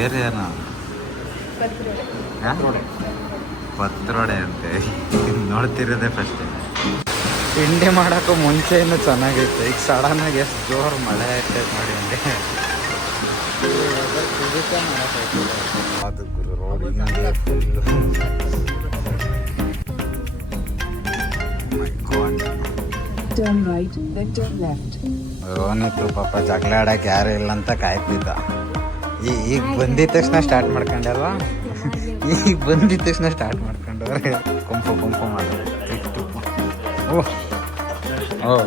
ಬೇರೆ ಏನೋ ಪತ್ರೊಡೆ ಅಂತೆ ನೋಡ್ತಿರೋದೆ ಫಸ್ಟ್. ತಿಂಡಿ ಮಾಡೋಕ್ಕೂ ಮುಂಚೆ ಇನ್ನೂ ಚೆನ್ನಾಗಿತ್ತು, ಈಗ ಸಡನ್ನಾಗಿ ಎಷ್ಟು ಜೋರು ಮಳೆ ಆಗ್ತೈತೆ ನೋಡಿ ಹಂಗೆ. ಅದು ರೋಡ್ ರೋನಿತ್ತು ಪಾಪ ಜಗಳ ಆಡಕ್ಕೆ ಯಾರು ಇಲ್ಲ ಅಂತ ಕಾಯ್ತಿದ್ದ. ಈಗ ಬಂದಿದ ತಕ್ಷಣ ಸ್ಟಾರ್ಟ್ ಮಾಡ್ಕೊಂಡಲ್ವಾ, ಈಗ ಬಂದಿದ ತಕ್ಷಣ ಸ್ಟಾರ್ಟ್ ಮಾಡ್ಕೊಂಡವ್ರೆ ಕುಂಪು ಮಾಡೋದು. ಓಹ್ ಓಹ್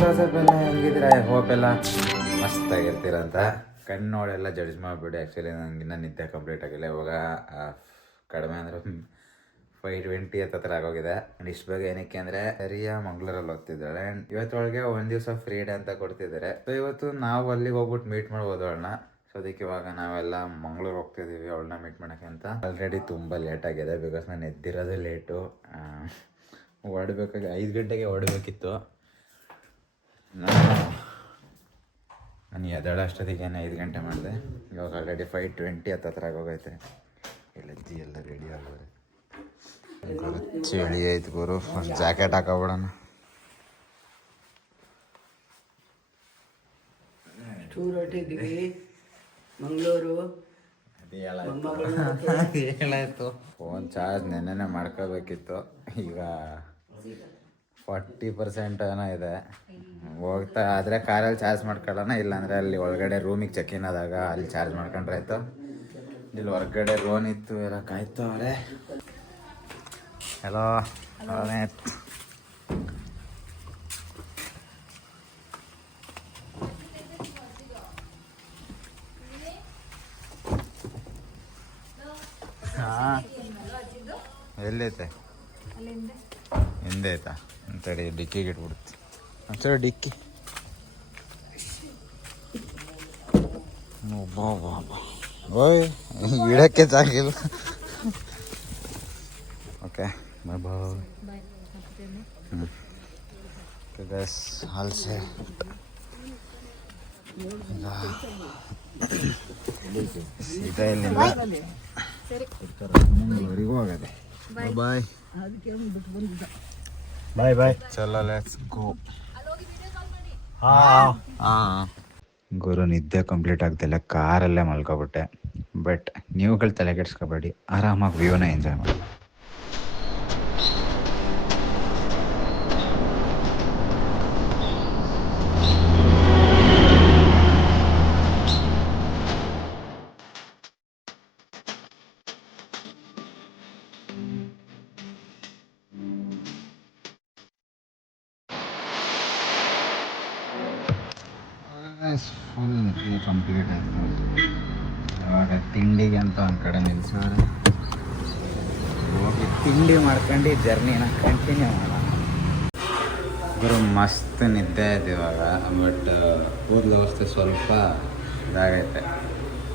ದೋಸೆಲ್ಲ ಹೆಂಗಿದ್ರೆ ಹೋಪ್ ಎಲ್ಲ ಮಸ್ತಾಗಿರ್ತೀರಂತ. ಕಣ್ಣು ನೋಡೆಲ್ಲ ಜಡ್ಜ್ ಮಾಡಿಬಿಡಿ. ಆ್ಯಕ್ಚುಲಿ ನಂಗೆ ಇನ್ನೂ ನಿದ್ದೆ ಕಂಪ್ಲೀಟ್ ಆಗಿಲ್ಲ. ಇವಾಗ ಕಡಿಮೆ ಅಂದರೆ 5:20 ಹತ್ರ ಆಗೋಗಿದೆ. ಆ್ಯಂಡ್ ಇಷ್ಟು ಬೇಗ ಏನಕ್ಕೆ ಅಂದರೆ ರಿಯಾ ಮಂಗ್ಳೂರಲ್ಲಿ ಓದ್ತಿದ್ದಾಳೆ. ಆ್ಯಂಡ್ ಇವತ್ತೊಳಗೆ ಒಂದು ದಿವಸ ಫ್ರೀ ಡೇ ಅಂತ ಕೊಡ್ತಿದ್ದಾರೆ. ಸೊ ಇವತ್ತು ನಾವು ಅಲ್ಲಿಗೆ ಹೋಗ್ಬಿಟ್ಟು ಮೀಟ್ ಮಾಡ್ಬೋದು ಅವಳನ್ನ. ಸೊ ಅದಕ್ಕೆ ಇವಾಗ ನಾವೆಲ್ಲ ಮಂಗ್ಳೂರು ಹೋಗ್ತಿದ್ದೀವಿ ಅವಳನ್ನ ಮೀಟ್ ಮಾಡೋಕ್ಕೆ ಅಂತ. ಆಲ್ರೆಡಿ ತುಂಬ ಲೇಟ್ ಆಗಿದೆ, ಬಿಕಾಸ್ ನಾನು ಎದ್ದಿರೋದೇ ಲೇಟು. ಹೊರಡ್ಬೇಕಾಗಿ 5 ಗಂಟೆಗೆ ಹೊರಡಬೇಕಿತ್ತು. ನಾನು ಎದ್ದೇಳೋ ಅಷ್ಟೊತ್ತಿಗೆ 5 ಗಂಟೆ ಮಾಡಿದೆ. ಇವಾಗ ಆಲ್ರೆಡಿ 5:20 ಹತ್ರ ಆಗೋಗೈತೆ. ಎಲ್ಲಜ್ಜಿ ಎಲ್ಲ ರೆಡಿ ಆಗೋರೆ. ಚಳಿ ಆಯ್ತು ಗುರು, ಫಸ್ಟ್ ಜಾಕೆಟ್ ಹಾಕೋಬಿಡೋಣ. ಮಂಗಳೂರು ಹೇಳಾಯ್ತು. ಫೋನ್ ಚಾರ್ಜ್ ನೆನ್ನೆನೇ ಮಾಡ್ಕೋಬೇಕಿತ್ತು. ಈಗ 40% ಏನೋ ಇದೆ. ಹೋಗ್ತಾ ಆದರೆ ಕಾರಲ್ಲಿ ಚಾರ್ಜ್ ಮಾಡ್ಕೊಳ್ಳೋಣ, ಇಲ್ಲಾಂದರೆ ಅಲ್ಲಿ ಒಳಗಡೆ ರೂಮಿಗೆ ಚೆಕ್-ಇನ್ ಆದಾಗ ಅಲ್ಲಿ ಚಾರ್ಜ್ ಮಾಡ್ಕೊಂಡ್ರೆ ಆಯಿತು. ಇಲ್ಲಿ ಹೊರಗಡೆ ರೋನ್ ಇತ್ತು ಎಲ್ಲ ಕಾಯ್ತವ್ರೆ. ಹಲೋ ರೋನಿತ್. ಹಾಂ ಎಲ್ಲೈತೆ? ಹಿಂದೆ ಆಯ್ತಾ? ಅಂತೇಳಿ ಡಿಕ್ಕಿಗೆ ಇಟ್ಬಿಡುತ್ತೆ. ಒಂಚೂರು ಡಿಕ್ಕಿ. ಓಯ್ ಇಡಕ್ಕೆ ಜಾಗಿಲ್ಲ. ಓಕೆ ಬಾಯ್ ಬಾಯ್. ಗೈಸ್ ಆಲ್ಸೆ ಸೀದಾ ಇಲ್ಲಿಂದ ಮಂಗಳೂರಿಗೆ ಹೋಗದೆ. ಬಾಯ್ ಬಾಯ್ ಬಾಯ್. ಚಲೋ ಲೆಟ್ಸ್ ಗೋ. ಗುರು ನಿದ್ದೆ ಕಂಪ್ಲೀಟ್ ಆಗ್ತಿಲ್ಲ, ಕಾರಲ್ಲೇ ಮಲ್ಕೊಬಿಟ್ಟೆ. ಬಟ್ ನೀವುಗಳು ತಲೆ ಕೆಡಿಸ್ಕೊಬೇಡಿ, ಆರಾಮಾಗಿ ವ್ಯೂನ ಎಂಜಾಯ್ ಮಾಡಿ. ಫುಲ್ ಕಂಪ್ಲೀಟ್ ಆಯಿತು. ಇವಾಗ ತಿಂಡಿಗೆ ಅಂತ ಒಂದು ಕಡೆ ನಿಲ್ಸೋರೆ. ಹೋಗಿ ತಿಂಡಿ ಮಾಡ್ಕೊಂಡು ಜರ್ನಿನ ಕಂಟಿನ್ಯೂ ಮಾಡೋಣ. ಗುರು ಮಸ್ತ್ ನಿದ್ದೆ ಆಯ್ತು ಇವಾಗ. ಬಟ್ ಕೂದಲು ಅವಸ್ಥೆ ಸ್ವಲ್ಪ ಇದಾಗೈತೆ.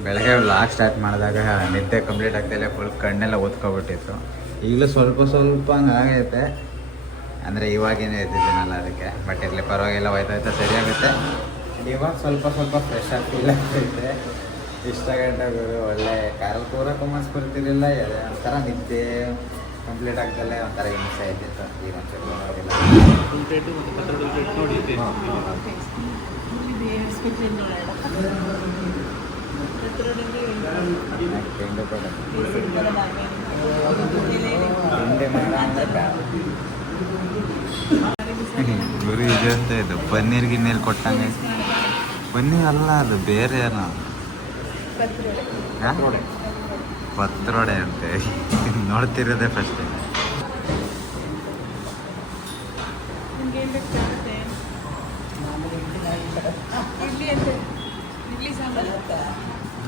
ಬೆಳಗ್ಗೆ ವ್ಲಾಗ್ ಸ್ಟಾರ್ಟ್ ಮಾಡಿದಾಗ ನಿದ್ದೆ ಕಂಪ್ಲೀಟ್ ಆಗ್ತಾಯಿಲ್ಲ, ಫುಲ್ ಕಣ್ಣೆಲ್ಲ ಓದ್ಕೊಬಿಟ್ಟಿತ್ತು. ಈಗಲೂ ಸ್ವಲ್ಪ ಆಗೈತೆ, ಅಂದರೆ ಇವಾಗೇನೇ ಎದ್ದಿದ್ದೀನಲ್ಲ ಅದಕ್ಕೆ. ಬಟ್ ಇರಲಿ ಪರವಾಗಿಲ್ಲ, ಹೋಯ್ತಾ ಸರಿಯಾಗುತ್ತೆ. ಇವಾಗ ಸ್ವಲ್ಪ ಫ್ರೆಶ್ ಆಗ್ತಿಲ್ಲ ಆಗ್ತೈತೆ. ಇಷ್ಟ ಗಂಟೆಗೆ ಒಳ್ಳೆ ಕಾರಲ್ಲಿ ಕೂರಕ್ಕೂ ಮನ್ಸು ಬರ್ತಿರಲಿಲ್ಲ. ಒಂಥರ ನಿದ್ದೆ ಕಂಪ್ಲೀಟ್ ಆಗ್ದಲ್ಲೇ ಒಂಥರ ಹಿಂಸೆ ಆಯ್ತಿತ್ತು. ಈಗ ಒಂಚೂರು ಗುರು ಇದೆ ಅಂತ ಇದು ಪನ್ನೀರ್ ಗಿನ್ನೀರು ಕೊಟ್ಟಂಗೆ. ಪನ್ನೀರ್ ಅಲ್ಲ, ಅದು ಬೇರೆ ಏನೋ ಪತ್ರೊಡೆ ಅಂತೆ ನೋಡ್ತಿರೋದೆ ಫಸ್ಟ್.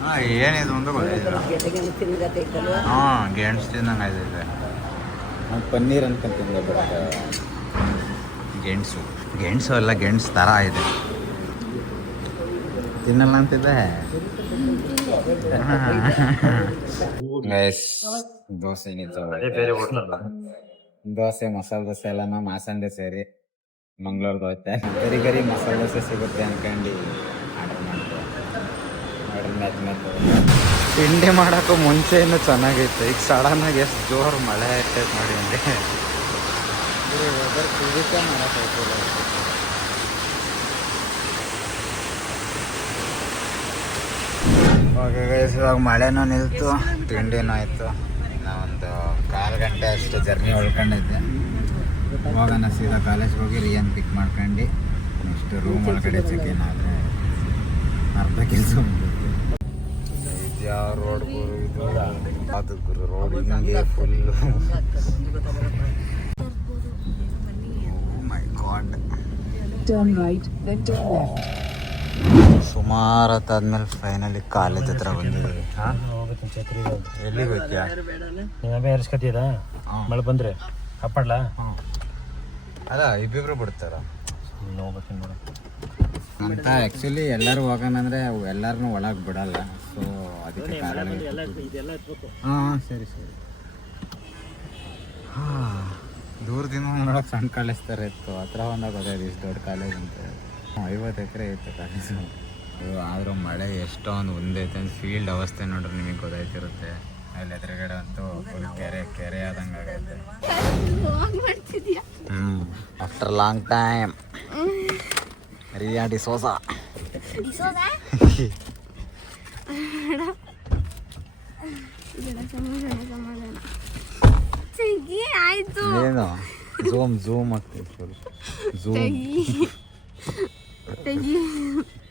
ಹಾಂ ಏನಿದು ಒಂದು ಗೊತ್ತಿಲ್ಲ. ಹಾಂ ಗೆಣಸು ತಿನ್ನಂಗೆ ಆಯ್ತೈತೆ. ನಾನು ಪನ್ನೀರ್ ಅನ್ಕೊಂತಿದ್ದೆ, ಬಟ್ ಗೆಣಸು ಎಲ್ಲ ಗೆಣಸು ಥರ ಇದೆ. ತಿನ್ನಲ್ಲ ಅಂತಿದ್ದೆ. ಗೈಸ್ ದೋಸೆ ಬೇರೆ ಹೋಟ್ಲಲ್ಲ ದೋಸೆ ಮಸಾಲೆ ದೋಸೆ ಎಲ್ಲನೂ ಮಾಸಂಡೆ ಸೇರಿ ಮಂಗ್ಳೂರ್ಗೆ ಹೋಗುತ್ತೆ ಗರಿ ಗರಿ ಮಸಾಲೆ ದೋಸೆ ಸಿಗುತ್ತೆ ಅನ್ಕೊಂಡು ಆರ್ಡರ್ ಮಾಡಿದೆ. ತಿಂಡಿ ಮಾಡೋಕ್ಕೂ ಮುಂಚೆ ಇನ್ನೂ ಚೆನ್ನಾಗಿತ್ತು, ಈಗ ಸಡನ್ನಾಗಿ ಎಷ್ಟು ಜೋರು ಮಳೆ ಆಗ್ತೈತೆ ನೋಡಿ ಹಂಗೆ ವೆದರ್ ಕುದಿಕೆ ಮಾಡೋಕ್ಕಾಗ್ತಿಲ್ಲ. ಓಕೆ ಗೈಸ್, ಇವಾಗ ಮಳೆನೂ ನಿಲ್ತು, ತಿಂಡಿನೂ ಆಯಿತು. ಒಂದು 1/4 ಗಂಟೆ ಅಷ್ಟು ಜರ್ನಿ ಉಳ್ಕೊಂಡಿದ್ದೆ. ಹೋಗೋಣ ಸೀದಾ ಕಾಲೇಜ್ಗೆ ಹೋಗಿ ರಿಯನ್ ಪಿಕ್ ಮಾಡ್ಕೊಂಡು ನೆಕ್ಸ್ಟ್ ರೂಮ್ ಒಳಗಡೆ ಚೆಕ್ ಇನ್ ಆದರೆ ಅರ್ಧ ಕೆಲಸ ಯಾವ ರೋಡ್ ಗುರು ಇದು, ಅದು ಗುರು ರೋಡ್ ಹಿಂಗೆ ಫುಲ್ಲು. ಮೈ ಗಾಡ್. ಸುಮಾರು ಹೊತ್ತಾದ್ಮೇಲೆ ಫೈನಲಿ ಕಾಲೇಜ್ ಹತ್ರ ಬಂದಿದ್ದೀವಿ. ಎಲ್ಲಿಗೆ ಹೋಗ್ತೀಯಾ? ನೀವೇ ಏರಿಸ್ಕತ್ತಿದ ಮಳೆ ಬಂದ್ರೆ ಹಪ್ಪಡ್ಲ ಅಲ್ಲ ಇಬ್ಬಿಬ್ರು ಬಿಡ್ತಾರ ಹೋಗ್ಬೇಕು ನೋಡ ಅಂತ. ಆ್ಯಕ್ಚುಲಿ ಎಲ್ಲರೂ ಹೋಗೋಣ ಅಂದರೆ ಎಲ್ಲರನ್ನೂ ಒಳಗೆ ಬಿಡಲ್ಲ, ಸೊ ಅದಕ್ಕೆ ಕಾರಣ. ಹಾಂ ಸರಿ ಸರಿ. ಹಾಂ ದೂರದಿಂದ ನೋಡೋಕೆ ಸಣ್ಣ ಕಾಲೇಜ್ತಾರೆ ಇತ್ತು, ಹತ್ರ ಒಂದಾಗ ಗೊತ್ತಾಯ್ತು ಇಷ್ಟು ದೊಡ್ಡ ಕಾಲೇಜ್ ಅಂತ. 50 ಎಕರೆ ಇತ್ತು ಕಾಲೇಜು. ಆದರೂ ಮಳೆ ಎಷ್ಟೊಂದು ಒಂದೈತೆ ಅಂತ ಫೀಲ್ಡ್ ಅವಸ್ಥೆ ನೋಡ್ರಿ ನಿಮಗೆ ಗೊತ್ತಾಯ್ತಿರುತ್ತೆ. ಅಲ್ಲಿ ಎದುರುಗಡೆ ಅಂತೂ ಫುಲ್ ಕೆರೆ ಆದಂಗೆ ಆಗೈತೆ. ಆಫ್ಟರ್ ಲಾಂಗ್ ಟೈಮ್ ರಿಯಾ ಡಿಸೋಜಾ. ಏನು ಝೂಮ್ ಆಗ್ತೈತೆ ಫುಲ್ ಝೂಮ್.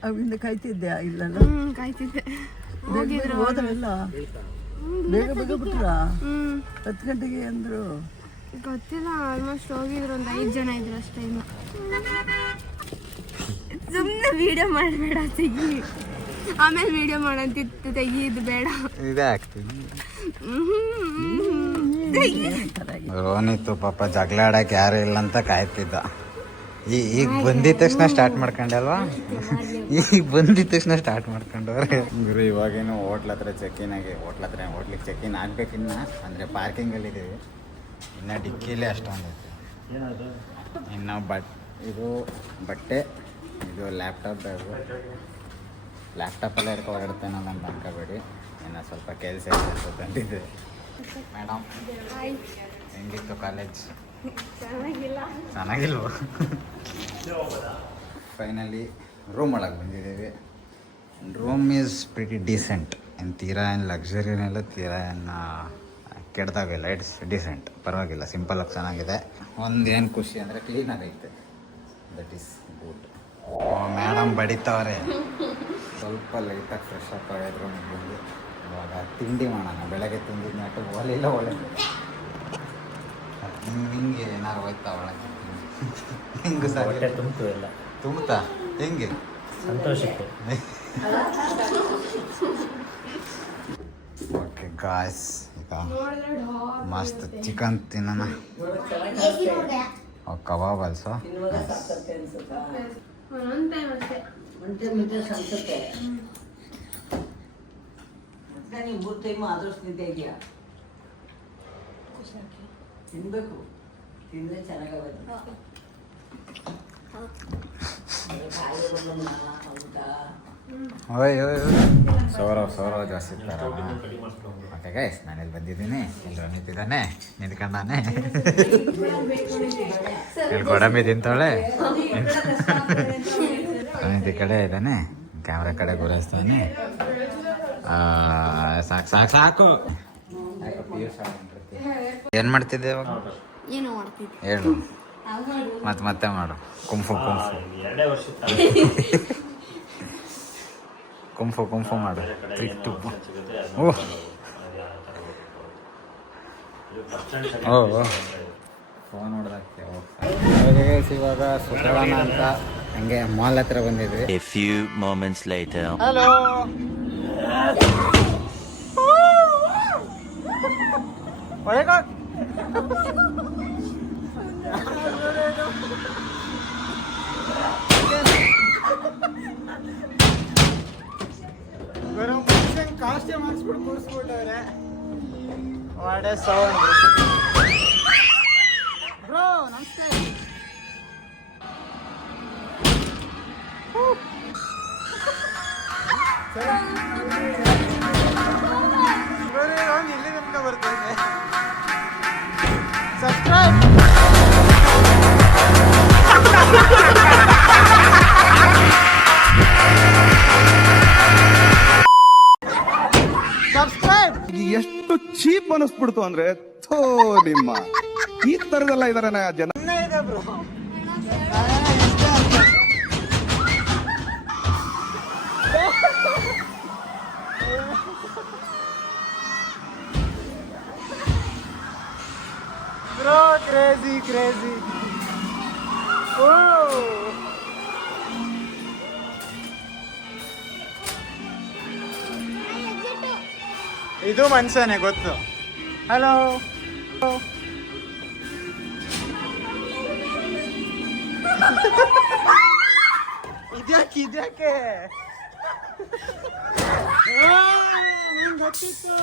ಅವಿಂದ ಕಾಯ್ತಿದ್ದೆ ಇಲ್ಲ ಕಾಯ್ತಿದ್ದೆ. ಹೋದ್ರಲ್ಲ ಬೇಗ ಬೇಗ ಬಿಟ್ರ 10 ಗಂಟೆಗೆ ಅಂದ್ರು. ಗೊತ್ತಿಲ್ಲ, ಆಲ್ಮೋಸ್ಟ್ ಹೋಗಿದ್ರು. ಒಂದು 5 ಜನ ಇದ್ರು ಅಷ್ಟೇ. ಇನ್ನು ಸುಮ್ಮನೆ ವಿಡಿಯೋ ಮಾಡಬೇಡ, ತೆಗಿ. ಆಮೇಲೆ ವಿಡಿಯೋ ಮಾಡಂತಿತ್ತು, ತೆಗಿಯೋದು ಬೇಡ. ಇದೇ ಆಗ್ತದೆ. ರೋನಿತ್ತು ಪಾಪ ಜಗಳ ಆಡಕ್ಕೆ ಯಾರು ಇಲ್ಲ ಅಂತ ಕಾಯ್ತಿದ್ದ. ಈಗ ಬಂದಿದ ತಕ್ಷಣ ಸ್ಟಾರ್ಟ್ ಮಾಡ್ಕೊಂಡಲ್ವಾ? ಈಗ ಬಂದಿದ ತಕ್ಷಣ ಸ್ಟಾರ್ಟ್ ಮಾಡ್ಕೊಂಡವ್ರೆ ಗುರು. ಇವಾಗೇನು ಹೋಟ್ಲ್ ಹತ್ರ ಚೆಕ್-ಇನ್ ಆಗಿ ಹೋಟ್ಲಿಗೆ ಚೆಕ್-ಇನ್ ಆಗ್ಬೇಕಿನ್ನ, ಅಂದರೆ ಪಾರ್ಕಿಂಗಲ್ಲಿದ್ದೀವಿ. ಇನ್ನು ಡಿಕ್ಕಿಲೇ ಅಷ್ಟೊಂದೈತೆ. ಇನ್ನು ಇದು ಬಟ್ಟೆ, ಇದು ಲ್ಯಾಪ್ಟಾಪೆಲ್ಲ ಇರ್ಕೊ ಹೊರಡ್ತೇನಲ್ಲ ಅಂತ ಅನ್ಕೋಬೇಡಿ. ಇನ್ನು ಸ್ವಲ್ಪ ಕೆಲಸ ತಂದಿದ್ದೆ. ಮೇಡಮ್ ಹೆಂಗಿತ್ತು ಕಾಲೇಜ್? ಚೆನ್ನಾಗಿಲ್ವ? ಫೈನಲಿ ರೂಮ್ ಒಳಗೆ ಬಂದಿದ್ದೀವಿ. Room is pretty decent. ಏನು ತೀರಾ ಏನು ಲಕ್ಸುರಿನೆಲ್ಲ ತೀರಾ ಏನು ಕೆಡ್ದಾಗಿಲ್ಲ. ಇಟ್ಸ್ ಡೀಸೆಂಟ್, ಪರವಾಗಿಲ್ಲ, ಸಿಂಪಲಾಗಿ ಚೆನ್ನಾಗಿದೆ. ಒಂದೇನು ಖುಷಿ ಅಂದರೆ ಕ್ಲೀನಾಗೈತೆ, ದಟ್ ಈಸ್ ಗುಡ್. ಮೇಡಮ್ ಬಡಿತವ್ರೆ. ಸ್ವಲ್ಪ ಲೈಟಾಗಿ ಫ್ರೆಶ್ ಅಪ್ ಆಗಿದ್ರು ಬಂದು ಇವಾಗ ತಿಂಡಿ ಮಾಡೋಣ. ಬೆಳಗ್ಗೆ ತಿಂದಿದ್ದು ನಾಟು ಒಲಿಲ್ಲ ಒಳಗೆ. ಹಿಂಗೆ ಏನಾರು ಹೋಯ್ತಾ ಒಳಗೆ? ಹಿಂಗೆ ಹೊಟ್ಟೆ ತುಂಬಿತು ಎಲ್ಲ ತುಂಬ್ತಾ ಹೆಂಗೆ ಸಂತೋಷಕ್ಕೆ. ಓಕೆ ಗಾಯ್ಸ್, ಈಗ ಮಸ್ತ್ ಚಿಕನ್ ತಿನ್ನೋಣ. ಕಬಾಬ್ ಆಲ್ಸೋ. ತಿನ್ಬೇಕು, ತಿಂದ್ರೆ ಚೆನ್ನಾಗಾಗುತ್ತೆ. ಓಯ್ ಸೌರವ್ ಜಾಸ್ತಿ ಇರ್ತಾರೆ. ಓಕೆ ಗೈಸ್, ನಾನಿಲ್ಲಿ ಬಂದಿದ್ದೀನಿ. ಎಲ್ಲರೂ ನಿಂತಿದ್ದಾನೆ, ನಿಂತ್ಕೊಂಡಾನೆ. ಇಲ್ಲಿ ಗೋಡಂಬಿ ತಿಂತಾಳೆ. ಈ ಕಡೆ ಇದ್ದಾನೆ, ಕ್ಯಾಮ್ರಾ ಕಡೆ ಗುರಾಯಿಸ್ತಾನೆ. ಸಾಕು. ಏನು ಮಾಡ್ತಿದ್ದೆ ಇವಾಗ? ಹೇಳು, ಮತ್ತೆ ಮಾಡು. ಕುಂಫು ಮಾಡು. ಫೋನ್ ನೋಡ್ದಾಗ್ತೇವೆ. ಇವಾಗ ಸುಧಾರಣ ಅಂತ ಹಂಗೆ ಮಾಲ್ ಹತ್ರ ಬಂದಿದ್ವಿ. A few moments later. Hello. ಗರಂ ವಾಡೆ ಸೌಂಡ್ ಬ್ರೋ ನಮಸ್ತೆ. ಇಲ್ಲಿ ತನಕ ಬರ್ತೈತೆ. ಸಬ್ಸ್ಕ್ರೈಬ್. ಸಬ್ಸ್ಕ್ರೈಬ್. ಎಷ್ಟು ಚೀಪ್ ಅನಿಸ್ಬಿಡ್ತು ಅಂದ್ರೆ ಥೋ ನಿಮ್ಮ ಈ ತರದೆಲ್ಲ ಇದಾರೆ ಜನ. ಇದೆ ಬ್ರೋ. Bro crazy crazy. ಇದು ಮನುಷ್ಯನೇ ಗೊತ್ತು. ಹಲೋ ಇದ್ಯಾಕೆ ನಂಗೆ ಗೊತ್ತಿತ್ತು.